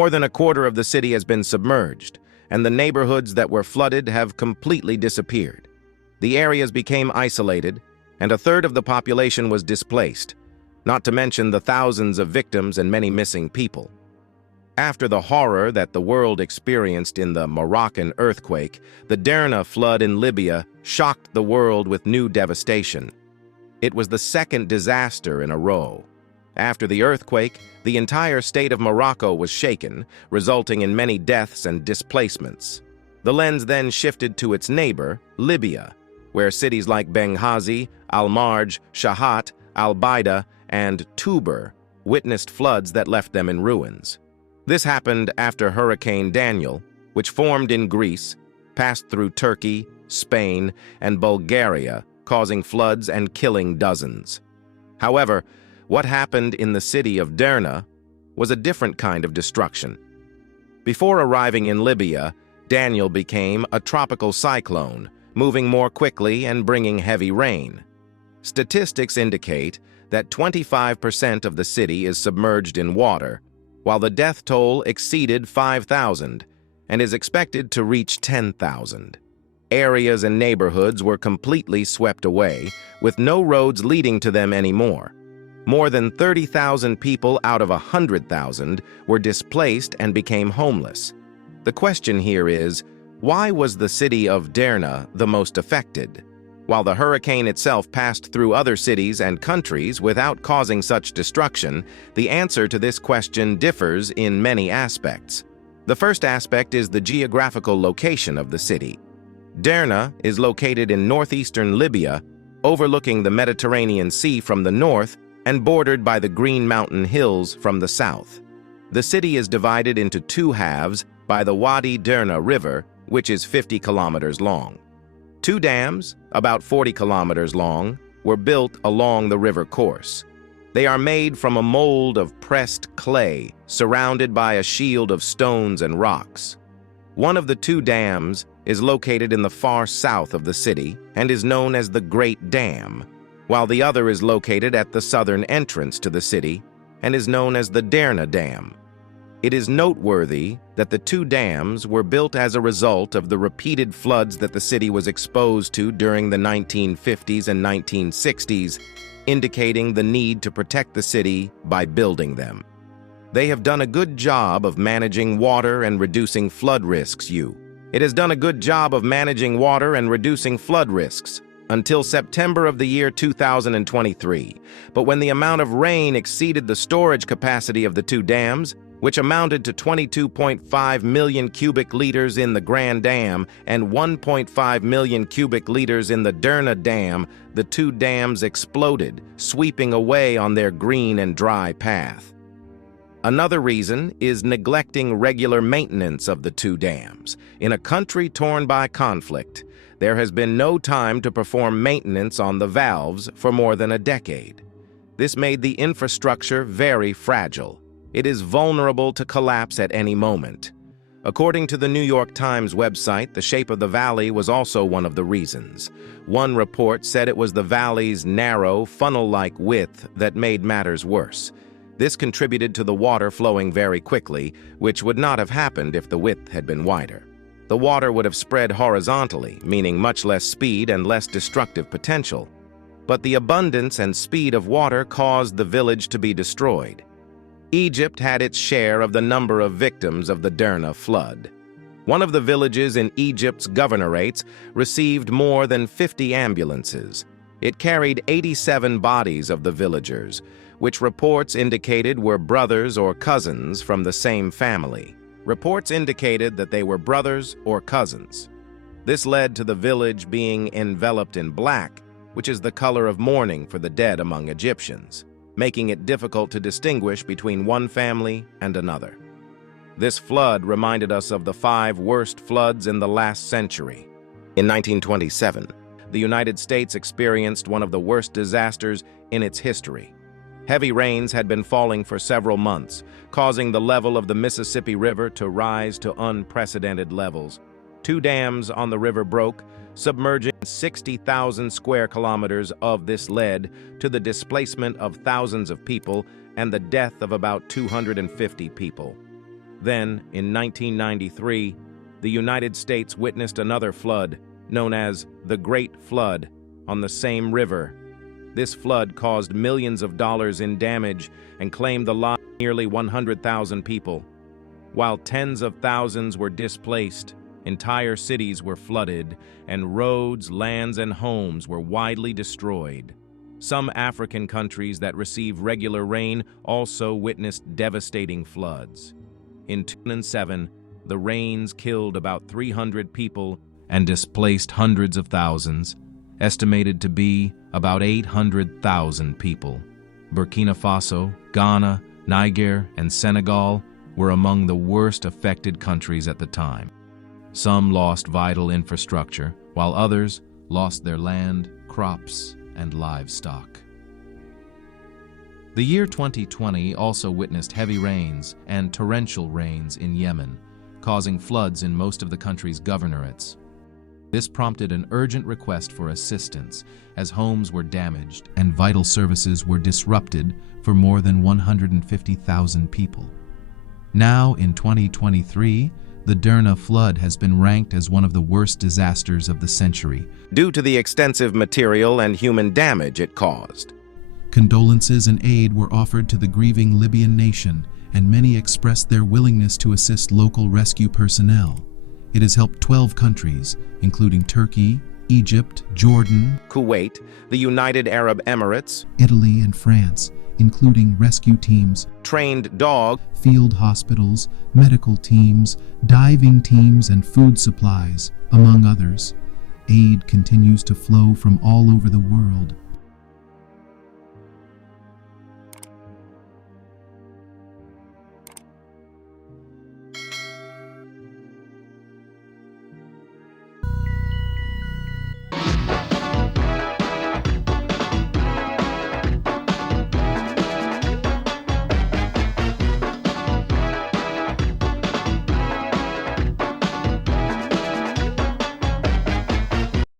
More than a quarter of the city has been submerged, and the neighborhoods that were flooded have completely disappeared. The areas became isolated, and a third of the population was displaced, not to mention the thousands of victims and many missing people. After the horror that the world experienced in the Moroccan earthquake, the Derna flood in Libya shocked the world with new devastation. It was the second disaster in a row. After the earthquake, the entire state of Morocco was shaken, resulting in many deaths and displacements. The lens then shifted to its neighbor, Libya, where cities like Benghazi, Al-Marj, Shahat, Al-Bayda, and Tuber witnessed floods that left them in ruins. This happened after Hurricane Daniel, which formed in Greece, passed through Turkey, Spain, and Bulgaria, causing floods and killing dozens. However, what happened in the city of Derna was a different kind of destruction. Before arriving in Libya, Daniel became a tropical cyclone, moving more quickly and bringing heavy rain. Statistics indicate that 25% of the city is submerged in water, while the death toll exceeded 5,000 and is expected to reach 10,000. Areas and neighborhoods were completely swept away, with no roads leading to them anymore. More than 30,000 people out of 100,000 were displaced and became homeless. The question here is, why was the city of Derna the most affected? While the hurricane itself passed through other cities and countries without causing such destruction, the answer to this question differs in many aspects. The first aspect is the geographical location of the city. Derna is located in northeastern Libya, overlooking the Mediterranean Sea from the north and bordered by the Green Mountain Hills from the south. The city is divided into two halves by the Wadi Derna River, which is 50 kilometers long. Two dams, about 40 kilometers long, were built along the river course. They are made from a mold of pressed clay, surrounded by a shield of stones and rocks. One of the two dams is located in the far south of the city and is known as the Great Dam, while the other is located at the southern entrance to the city and is known as the Derna Dam. It is noteworthy that the two dams were built as a result of the repeated floods that the city was exposed to during the 1950s and 1960s, indicating the need to protect the city by building them. They have done a good job of managing water and reducing flood risks. It has done a good job of managing water and reducing flood risks until September of the year 2023. But when the amount of rain exceeded the storage capacity of the two dams, which amounted to 22.5 million cubic liters in the Grand Dam and 1.5 million cubic liters in the Derna Dam, the two dams exploded, sweeping away on their green and dry path. Another reason is neglecting regular maintenance of the two dams. In a country torn by conflict, there has been no time to perform maintenance on the valves for more than a decade. This made the infrastructure very fragile. It is vulnerable to collapse at any moment. According to the New York Times website, the shape of the valley was also one of the reasons. One report said it was the valley's narrow, funnel-like width that made matters worse. This contributed to the water flowing very quickly, which would not have happened if the width had been wider. The water would have spread horizontally, meaning much less speed and less destructive potential. But the abundance and speed of water caused the village to be destroyed. Egypt had its share of the number of victims of the Derna flood. One of the villages in Egypt's governorates received more than 50 ambulances. It carried 87 bodies of the villagers, which reports indicated were brothers or cousins from the same family. Reports indicated that they were brothers or cousins. This led to the village being enveloped in black, which is the color of mourning for the dead among Egyptians, making it difficult to distinguish between one family and another. This flood reminded us of the 5 worst floods in the last century. In 1927, the United States experienced one of the worst disasters in its history. Heavy rains had been falling for several months, causing the level of the Mississippi River to rise to unprecedented levels. 2 dams on the river broke, submerging 60,000 square kilometers of this led to the displacement of thousands of people and the death of about 250 people. Then, in 1993, the United States witnessed another flood, known as the Great Flood, on the same river. This flood caused millions of dollars in damage and claimed the lives of nearly 100,000 people. While tens of thousands were displaced, entire cities were flooded, and roads, lands, and homes were widely destroyed. Some African countries that receive regular rain also witnessed devastating floods. In 2007, the rains killed about 300 people and displaced hundreds of thousands, estimated to be about 800,000 people. Burkina Faso, Ghana, Niger, and Senegal were among the worst affected countries at the time. Some lost vital infrastructure, while others lost their land, crops, and livestock. The year 2020 also witnessed heavy rains and torrential rains in Yemen, causing floods in most of the country's governorates. This prompted an urgent request for assistance, as homes were damaged and vital services were disrupted for more than 150,000 people. Now, in 2023, the Derna flood has been ranked as one of the worst disasters of the century, due to the extensive material and human damage it caused. Condolences and aid were offered to the grieving Libyan nation, and many expressed their willingness to assist local rescue personnel. It has helped 12 countries, including Turkey, Egypt, Jordan, Kuwait, the United Arab Emirates, Italy, and France, including rescue teams, trained dog, field hospitals, medical teams, diving teams, and food supplies, among others. Aid continues to flow from all over the world,